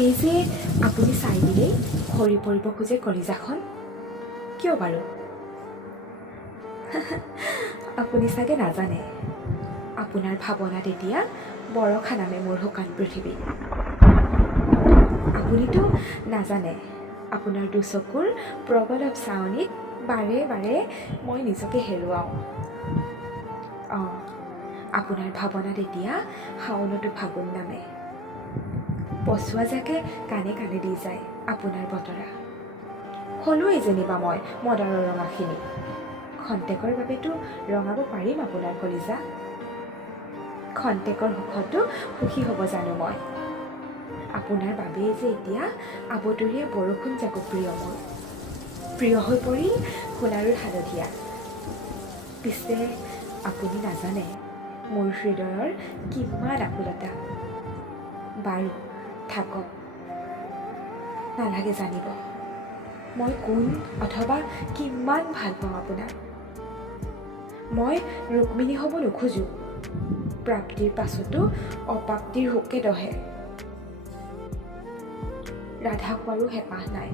এই যে আপুনি চাই দিলেই সৰি পৰিব খোজে কলিজাখন, কিয় বাৰু? আপুনি চাগে নাজানে, আপোনাৰ ভাৱনাত এতিয়া বৰষা নামে মোৰ শুকান পৃথিৱী। আপুনিতো নাজানে, আপোনাৰ দুচকুৰ প্ৰবলভ চাৱনিত বাৰে বাৰে মই নিজকে হেৰুৱাওঁ। আপোনাৰ ভাৱনাত এতিয়া শাওনতো ফাগুন নামে, পচুৱা জাকে কাণে কাণে দি যায় আপোনাৰ বতৰা। হ'লোৱেই যেনিবা মই মদাৰৰ ৰঙাখিনি, খন্তেকৰ বাবেতো ৰঙাব পাৰিম আপোনাৰ কলিজা। খন্তেকৰ সুখতো সুখী হ'ব জানো মই? আপোনাৰ বাবেই যে এতিয়া আবতৰীয়া বৰষুণ জাকো প্ৰিয় মোৰ, প্ৰিয় হৈ পৰিল সোণাৰুৰ হালধীয়া। পিছে আপুনি নাজানে মোৰ হৃদয়ৰ কিমান আকুলতা। বাৰু থাকক, নালাগে জানিব মই কোন অথবা কিমান ভাল পাওঁ আপোনাক। মই ৰুক্মিণী হ'ব নোখোজোঁ, প্ৰাপ্তিৰ পাছতো অপ্ৰাপ্তিৰ শোকে দহে। ৰাধা হোৱাৰো হেঁপাহ নাই,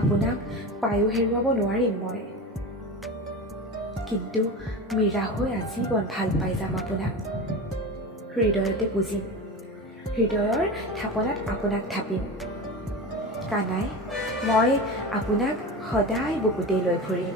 আপোনাক পায়ো হেৰুৱাব নোৱাৰিম মই। কিন্তু মীৰা হৈ আজীৱন ভাল পাই যাম আপোনাক, হৃদয়তে পুজিম, হৃদয়ৰ থাপনাত আপোনাক থাপিম। কানাই, মই আপোনাক সদায় বুকুতেই লৈ ফুৰিম।